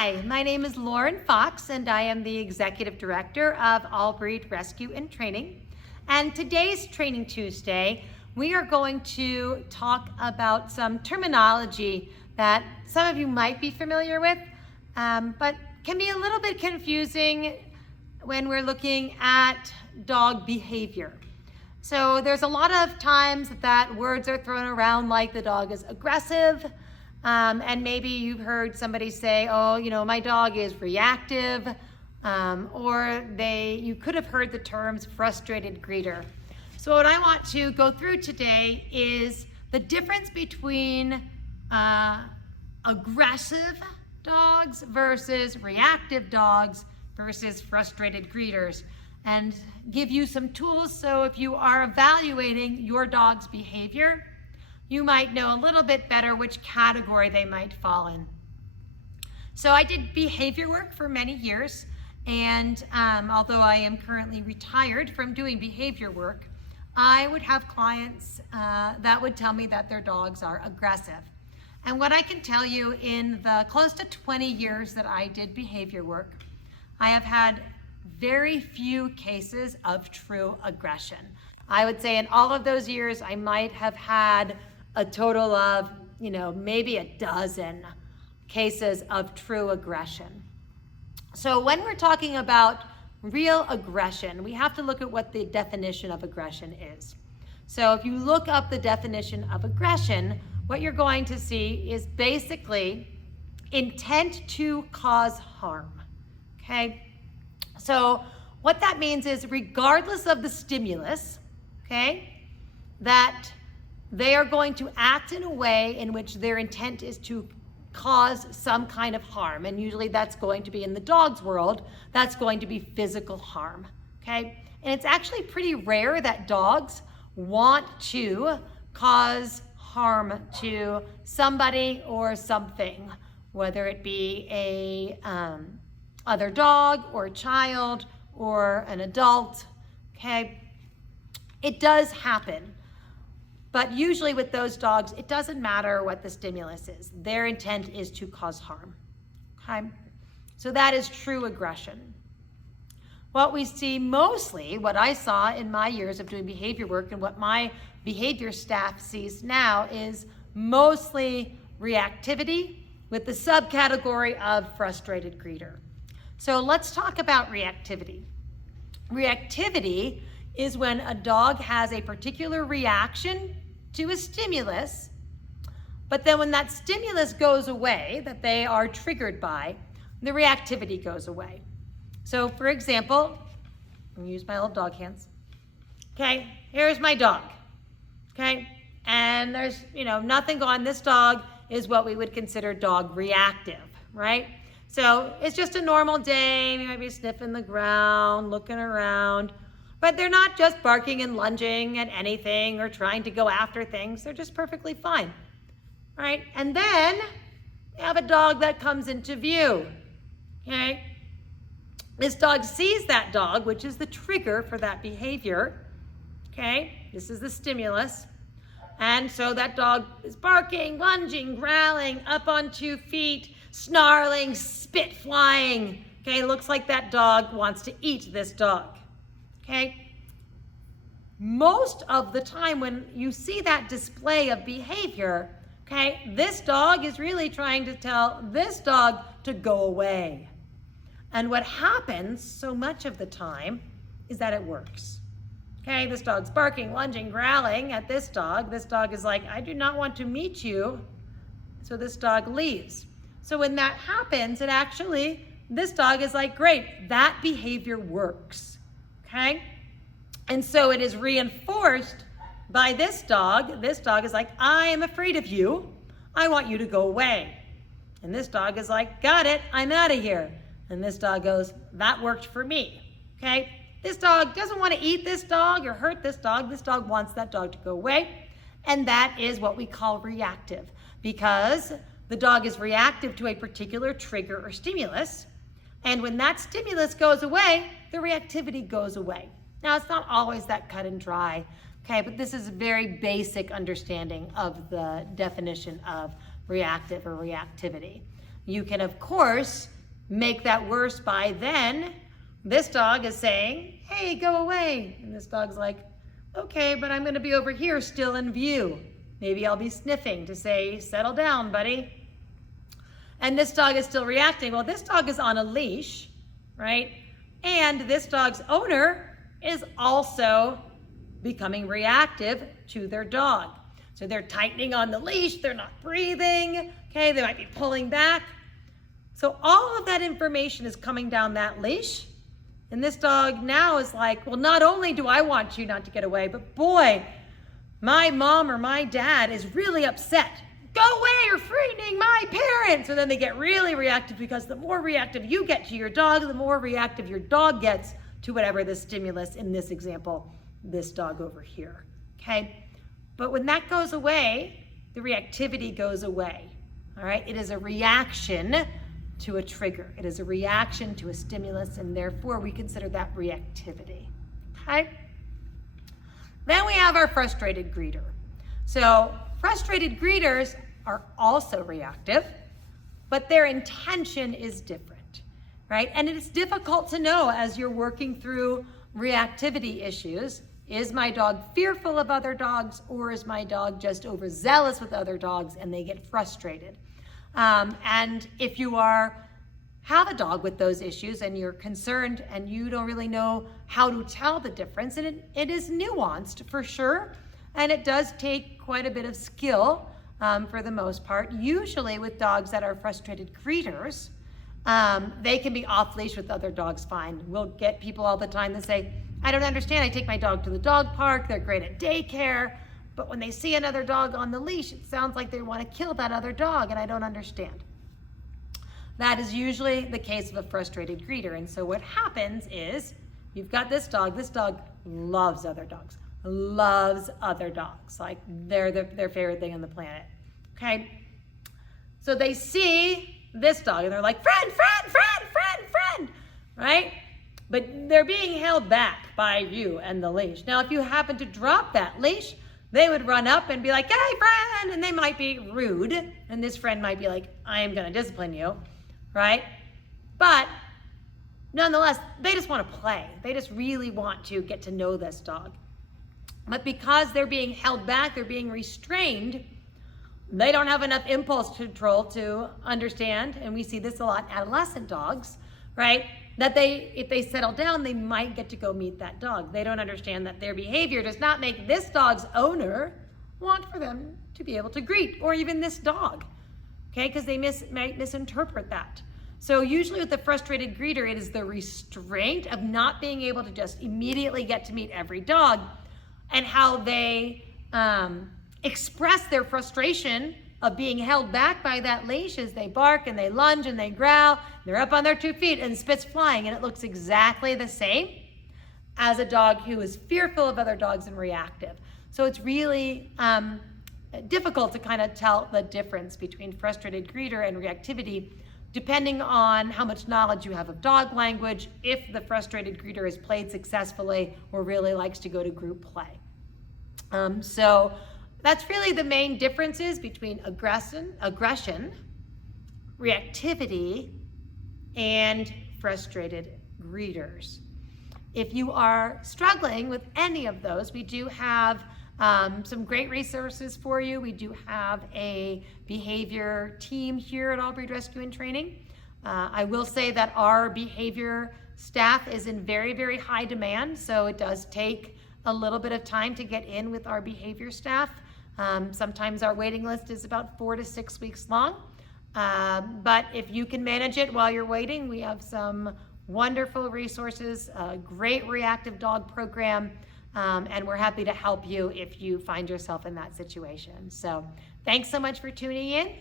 Hi, my name is Lauren Fox and I am the Executive Director of All Breed Rescue and Training. And today's Training Tuesday, we are going to talk about some terminology that some of you might be familiar with, but can be a little bit confusing when we're looking at dog behavior. So there's a lot of times that words are thrown around like the dog is aggressive, and maybe you've heard somebody say, oh, my dog is reactive, or you could have heard the terms frustrated greeter. So what I want to go through today is the difference between aggressive dogs versus reactive dogs versus frustrated greeters, and give you some tools so if you are evaluating your dog's behavior, you might know a little bit better which category they might fall in. So I did behavior work for many years, and although I am currently retired from doing behavior work, I would have clients that would tell me that their dogs are aggressive. And what I can tell you, in the close to 20 years that I did behavior work, I have had very few cases of true aggression. I would say in all of those years, I might have had a total of, maybe a dozen cases of true aggression. So when we're talking about real aggression, we have to look at what the definition of aggression is. So if you look up the definition of aggression, what you're going to see is basically intent to cause harm, okay? So what that means is regardless of the stimulus, okay, that they are going to act in a way in which their intent is to cause some kind of harm. And usually that's going to be, in the dog's world, that's going to be physical harm, okay? And it's actually pretty rare that dogs want to cause harm to somebody or something, whether it be a other dog or a child or an adult, okay? It does happen. But usually with those dogs, it doesn't matter what the stimulus is. Their intent is to cause harm, okay? So that is true aggression. What we see mostly, what I saw in my years of doing behavior work and what my behavior staff sees now, is mostly reactivity with the subcategory of frustrated greeter. So let's talk about reactivity. Reactivity is when a dog has a particular reaction to a stimulus, but then when that stimulus goes away, that they are triggered by, the reactivity goes away. So for example, I'm gonna use my old dog hands. Okay, here's my dog, okay? And there's, nothing going on. This dog is what we would consider dog reactive, right? So it's just a normal day. We might be sniffing the ground, looking around, but they're not just barking and lunging at anything or trying to go after things. They're just perfectly fine, right? And then you have a dog that comes into view, okay? This dog sees that dog, which is the trigger for that behavior, okay? This is the stimulus. And so that dog is barking, lunging, growling, up on 2 feet, snarling, spit flying, okay? Looks like that dog wants to eat this dog. Okay? Most of the time when you see that display of behavior, okay, this dog is really trying to tell this dog to go away. And what happens so much of the time is that it works. Okay, this dog's barking, lunging, growling at this dog. This dog is like, I do not want to meet you. So this dog leaves. So when that happens, this dog is like, great, that behavior works. Okay? And so it is reinforced by this dog. This dog is like, I am afraid of you. I want you to go away. And this dog is like, got it, I'm out of here. And this dog goes, that worked for me. Okay? This dog doesn't want to eat this dog or hurt this dog. This dog wants that dog to go away. And that is what we call reactive, because the dog is reactive to a particular trigger or stimulus. And when that stimulus goes away, the reactivity goes away. Now, it's not always that cut and dry, okay, but this is a very basic understanding of the definition of reactive or reactivity. You can, of course, make that worse by then this dog is saying, hey, go away. And this dog's like, okay, but I'm gonna be over here still in view. Maybe I'll be sniffing to say, settle down, buddy. And this dog is still reacting. Well, this dog is on a leash, right? And this dog's owner is also becoming reactive to their dog. So they're tightening on the leash, they're not breathing, okay? They might be pulling back. So all of that information is coming down that leash. And this dog now is like, well, not only do I want you not to get away, but boy, my mom or my dad is really upset. Go away, you're frightening my parents. So then they get really reactive, because the more reactive you get to your dog, the more reactive your dog gets to whatever the stimulus, in this example, this dog over here, okay? But when that goes away, the reactivity goes away, all right? It is a reaction to a trigger. It is a reaction to a stimulus, and therefore we consider that reactivity, okay? Then we have our frustrated greeter. So frustrated greeters are also reactive, but their intention is different, right? And it is difficult to know as you're working through reactivity issues. Is my dog fearful of other dogs, or is my dog just overzealous with other dogs and they get frustrated? And if you have a dog with those issues and you're concerned and you don't really know how to tell the difference, and it is nuanced for sure, and it does take quite a bit of skill for the most part. Usually with dogs that are frustrated greeters, they can be off leash with other dogs fine. We'll get people all the time that say, I don't understand, I take my dog to the dog park, they're great at daycare, but when they see another dog on the leash, it sounds like they want to kill that other dog, and I don't understand. That is usually the case of a frustrated greeter. And so what happens is, you've got this dog loves other dogs, like they're their favorite thing on the planet, okay? So they see this dog and they're like, friend, right? But they're being held back by you and the leash. Now, if you happen to drop that leash, they would run up and be like, hey, friend, and they might be rude, and this friend might be like, I am gonna discipline you, right? But nonetheless, they just wanna play. They just really want to get to know this dog. But because they're being held back, they're being restrained, they don't have enough impulse control to understand, and we see this a lot in adolescent dogs, right? That if they settle down, they might get to go meet that dog. They don't understand that their behavior does not make this dog's owner want for them to be able to greet, or even this dog, okay? Because they might misinterpret that. So usually with the frustrated greeter, it is the restraint of not being able to just immediately get to meet every dog, and how they express their frustration of being held back by that leash as they bark and they lunge and they growl. They're up on their 2 feet and spits flying, and it looks exactly the same as a dog who is fearful of other dogs and reactive. So it's really difficult to kind of tell the difference between frustrated greeter and reactivity, depending on how much knowledge you have of dog language, if the frustrated greeter is played successfully or really likes to go to group play. So that's really the main differences between aggression, reactivity, and frustrated greeters. If you are struggling with any of those, we do have some great resources for you. We do have a behavior team here at All Breed Rescue and Training. I will say that our behavior staff is in very, very high demand, so it does take a little bit of time to get in with our behavior staff. Sometimes our waiting list is about 4 to 6 weeks long. But if you can manage it while you're waiting, we have some wonderful resources, a great reactive dog program, and we're happy to help you if you find yourself in that situation. So thanks so much for tuning in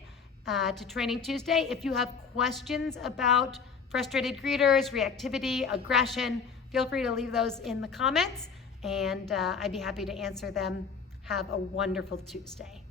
to Training Tuesday. If you have questions about frustrated greeters, reactivity, aggression, feel free to leave those in the comments, and I'd be happy to answer them. Have a wonderful Tuesday.